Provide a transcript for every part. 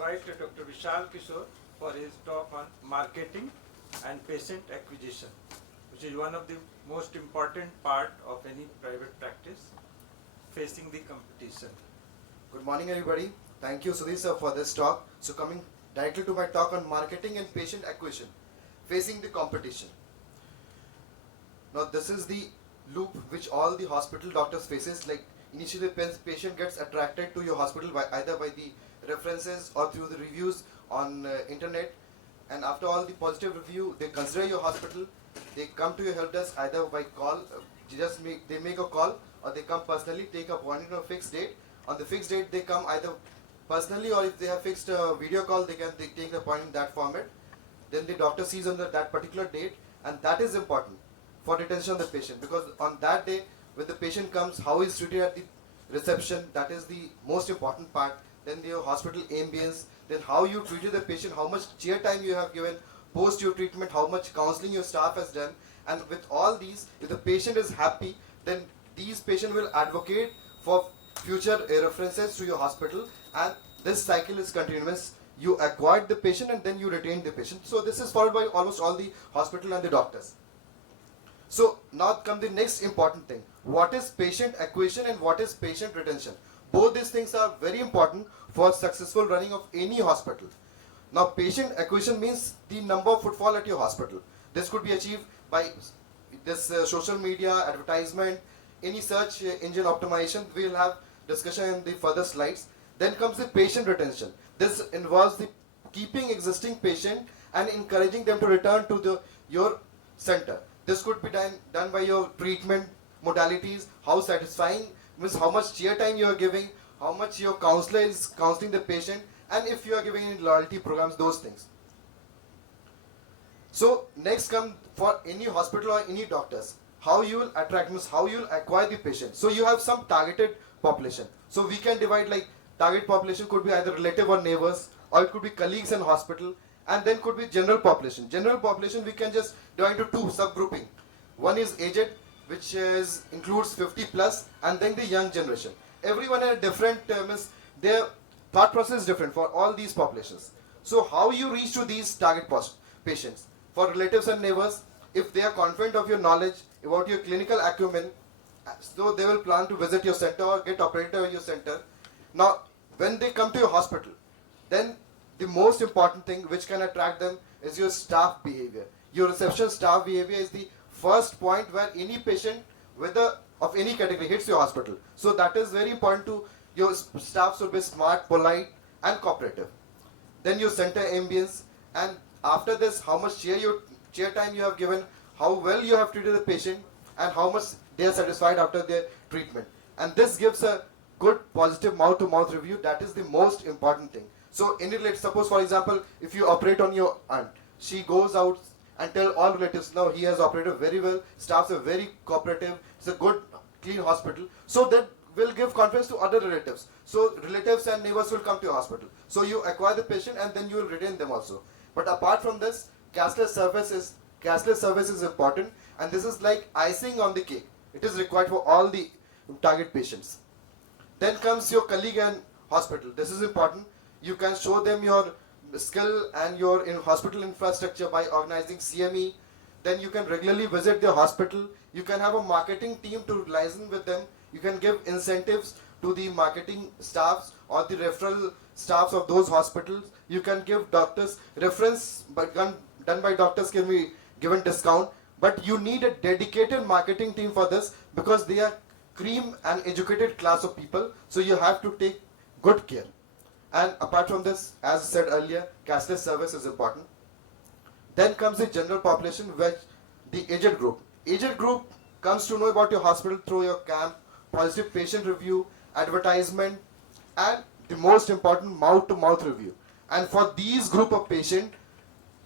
invite Dr. Vishal Kishore for his talk on marketing and patient acquisition, which is one of the most important part of any private practice facing the competition. Good morning, everybody. Thank you, Sudhir sir, for this talk. So coming directly to my talk on marketing and patient acquisition, facing the competition. Now this is the loop which all the hospital doctors faces. Like initially the patient gets attracted to your hospital either by the references or through the reviews on internet, and after all the positive review they consider your hospital. They come to your help desk either by call, they make a call, or they come personally, take a appointment on a fixed date. On the fixed date they come either personally, or if they have fixed a video call, they take the appointment in that format. Then the doctor sees on that particular date, and that is important for retention of the patient, because on that day when the patient comes, how he is treated at the reception, that is the most important part. Then your hospital ambience, then how you treated the patient, how much chair time you have given post your treatment, how much counseling your staff has done. And with all these, if the patient is happy, then these patients will advocate for future references to your hospital, and this cycle is continuous. You acquired the patient and then you retain the patient. So this is followed by almost all the hospital and the doctors. So now come the next important thing. What is patient acquisition and what is patient retention? Both these things are very important for successful running of any hospital. Now patient acquisition means the number of footfall at your hospital. This could be achieved by this social media, advertisement, any search engine optimization. We will have discussion in the further slides. Then comes the patient retention. This involves the keeping existing patient and encouraging them to return to your center. This could be done by your treatment modalities, how satisfying, means how much chair time you are giving, how much your counselor is counseling the patient, and if you are giving any loyalty programs, those things. So next come for any hospital or any doctors, how you will attract, means how you will acquire the patient. So you have some targeted population. So we can divide, like target population could be either relative or neighbors, or it could be colleagues in hospital, and then could be general population. General population we can just divide into two subgrouping. One is aged, which includes 50 plus, and then the young generation. Everyone has different, means their thought process is different for all these populations. So how you reach to these target patients? For relatives and neighbors, if they are confident of your knowledge about your clinical acumen, so they will plan to visit your center or get operated in your center. Now when they come to your hospital, then the most important thing which can attract them is your staff behavior. Your reception staff behavior is the first point where any patient, whether of any category, hits your hospital. So that is very important to your staff should be smart, polite, and cooperative. Then your center ambience, and after this, how much chair time you have given, how well you have treated the patient, and how much they are satisfied after their treatment. And this gives a good positive mouth-to-mouth review. That is the most important thing. So any relative, suppose for example, if you operate on your aunt, she goes out and tell all relatives, now he has operated very well, staffs are very cooperative, it's a good clean hospital. So that will give confidence to other relatives. So relatives and neighbors will come to your hospital. So you acquire the patient and then you will retain them also. But apart from this, cashless service is important, and this is like icing on the cake. It is required for all the target patients. Then comes your colleague and hospital. This is important. You can show them your skill and your hospital infrastructure by organizing CME. Then you can regularly visit their hospital. You can have a marketing team to liaison with them. You can give incentives to the marketing staffs or the referral staffs of those hospitals. You can give doctors reference done by doctors can be given discount. But you need a dedicated marketing team for this, because they are cream and educated class of people. So you have to take good care. And apart from this, as I said earlier, cashless service is important. Then comes the general population, which the aged group. Aged group comes to know about your hospital through your camp, positive patient review, advertisement, and the most important, mouth-to-mouth review. And for these group of patients,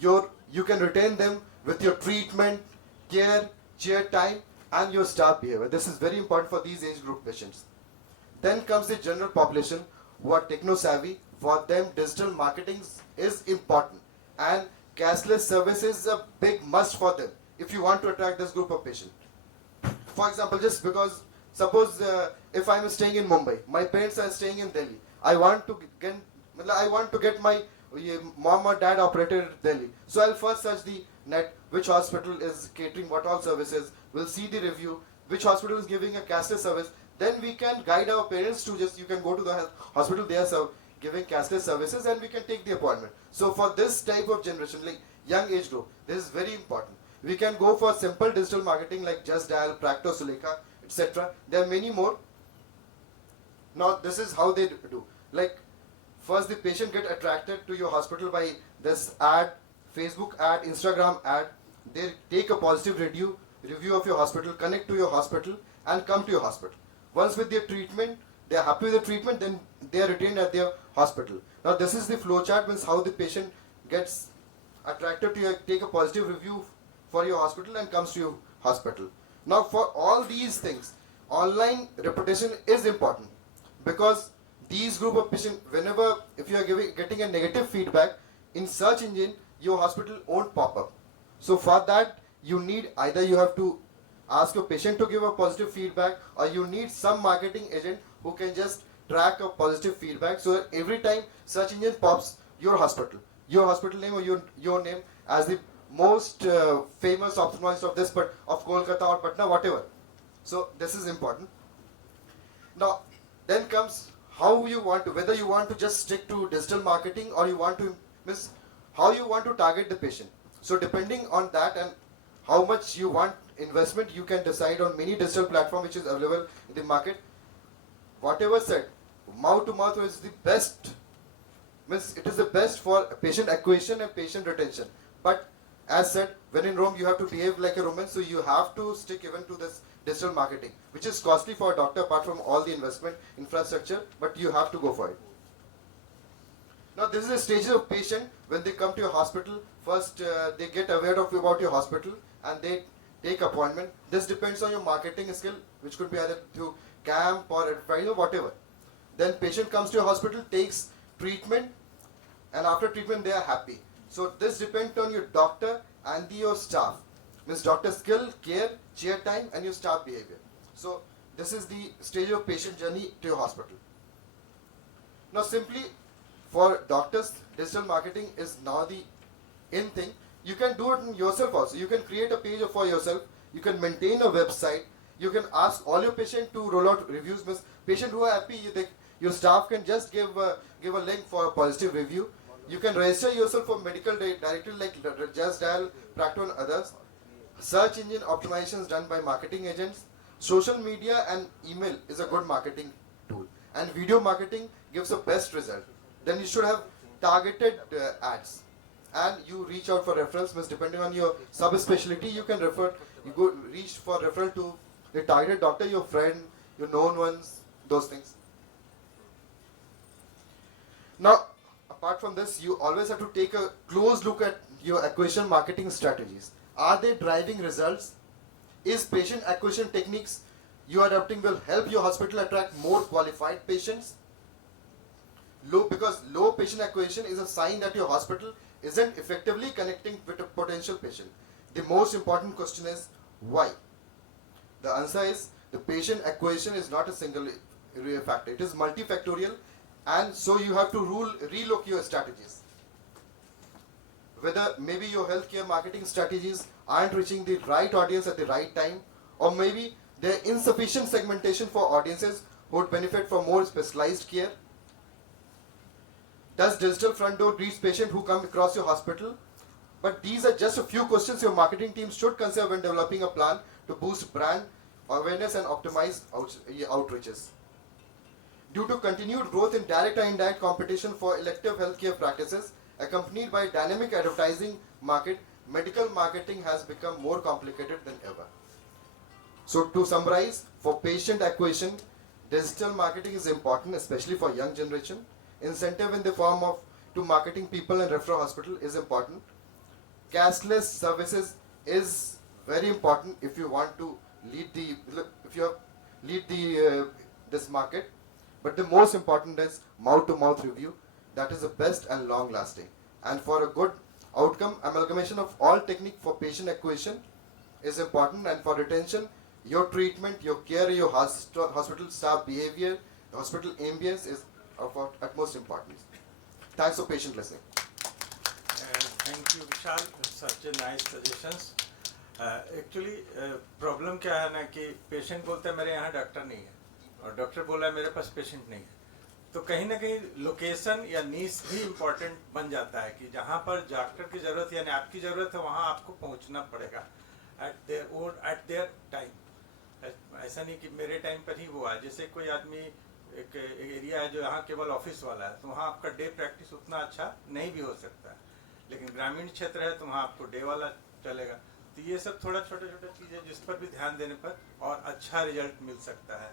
you can retain them with your treatment, care, chair time, and your staff behavior. This is very important for these age group patients. Then comes the general population who are techno-savvy. For them, digital marketing is important, and cashless service is a big must for them if you want to attract this group of patients. For example, just because, suppose if I'm staying in Mumbai, my parents are staying in Delhi, I want to I want to get my mom or dad operated Delhi. So I'll first search the net, which hospital is catering what all services. We'll see the review, which hospital is giving a cashless service. Then we can guide our parents to just, you can go to the hospital, they are giving cashless services, and we can take the appointment. So for this type of generation, like young age group, this is very important. We can go for simple digital marketing like Just Dial, Practo, Suleka, etc. There are many more. Now this is how they do. Like first the patient get attracted to your hospital by this ad, Facebook ad, Instagram ad. They take a positive review of your hospital, connect to your hospital and come to your hospital. Once with their treatment, they are happy with the treatment, then they are retained at their hospital. Now this is the flow chart, means how the patient gets attracted to your, take a positive review for your hospital and comes to your hospital. Now for all these things, online reputation is important, because these group of patients, whenever if you are getting a negative feedback in search engine, your hospital won't pop up. So for that, you need either you have to ask your patient to give a positive feedback, or you need some marketing agent who can just track a positive feedback, so that every time search engine pops your hospital name or your name as the most famous ophthalmologist of this, but of Kolkata or Patna, whatever. So this is important. Now then comes how you want to, whether you want to just stick to digital marketing or you want to miss how you want to target the patient. So depending on that and how much you want investment, you can decide on many digital platform which is available in the market. Whatever said, mouth to mouth is the best, means it is the best for patient acquisition and patient retention. But as said, when in Rome you have to behave like a Roman, so you have to stick even to this digital marketing, which is costly for a doctor apart from all the investment infrastructure, but you have to go for it. Now this is the stages of patient when they come to your hospital. First they get aware of about your hospital and they take appointment. This depends on your marketing skill, which could be either through camp or advertising or whatever. Then patient comes to your hospital, takes treatment, and after treatment they are happy. So this depends on your doctor and your staff. Means doctor skill, care, chair time, and your staff behavior. So this is the stage of patient journey to your hospital. Now simply for doctors, digital marketing is now the in thing. You can do it yourself also. You can create a page for yourself. You can maintain a website. You can ask all your patients to roll out reviews. Means patient who are happy, your staff can just give a link for a positive review. You can register yourself for medical directory like Just Dial, Practo and others. Search engine optimization is done by marketing agents. Social media and email is a good marketing tool. And video marketing gives the best result. Then you should have targeted ads. And you reach out for referrals, means depending on your subspecialty, you can reach for referral to the targeted doctor, your friend, your known ones, those things. Now, apart from this, you always have to take a close look at your acquisition marketing strategies. Are they driving results? Is patient acquisition techniques you are adopting will help your hospital attract more qualified patients? Because low patient acquisition is a sign that your hospital isn't effectively connecting with a potential patient. The most important question is why? The answer is the patient acquisition is not a single factor. It is multifactorial, and so you have to relook your strategies. Whether maybe your healthcare marketing strategies aren't reaching the right audience at the right time, or maybe there are insufficient segmentation for audiences who would benefit from more specialized care. Does digital front door reach patients who come across your hospital? But these are just a few questions your marketing team should consider when developing a plan to boost brand awareness and optimize outreaches. Due to continued growth in direct and indirect competition for elective healthcare practices, accompanied by dynamic advertising market, medical marketing has become more complicated than ever. So to summarize, for patient acquisition, digital marketing is important, especially for young generation. Incentive in the form of to marketing people and referral hospital is important. Cashless services is very important if you want to lead this market. But the most important is mouth-to-mouth review. That is the best and long-lasting. And for a good outcome, amalgamation of all technique for patient acquisition is important, and for retention, your treatment, your care, your hospital staff behavior, hospital ambience is of utmost importance. Thanks for patient listening. Thank you, Vishal. Such a nice suggestions. Actually, problem क्या है ना कि patient बोलता है मेरे यहाँ doctor नहीं है और डॉक्टर बोला है मेरे पास पेशेंट नहीं है, तो कहीं ना कहीं लोकेशन या नीश भी इम्पोर्टेंट बन जाता है कि जहाँ पर डॉक्टर की ज़रूरत यानी आपकी ज़रूरत है वहाँ आपको पहुँचना पड़ेगा एट देयर टाइम। ऐसा नहीं कि मेरे टाइम पर ही वो है। जैसे कोई आदमी एक एरिया है जो यहाँ केवल ऑफिस वाला है, तो वहाँ आपका डे प्रैक्टिस उतना अच्छा नहीं भी हो सकता है, लेकिन ग्रामीण क्षेत्र है तो वहाँ आपको डे वाला चलेगा। तो ये सब थोड़ा छोटे छोटे चीज़ें जिस पर भी ध्यान देने पर और अच्छा रिजल्ट मिल सकता है।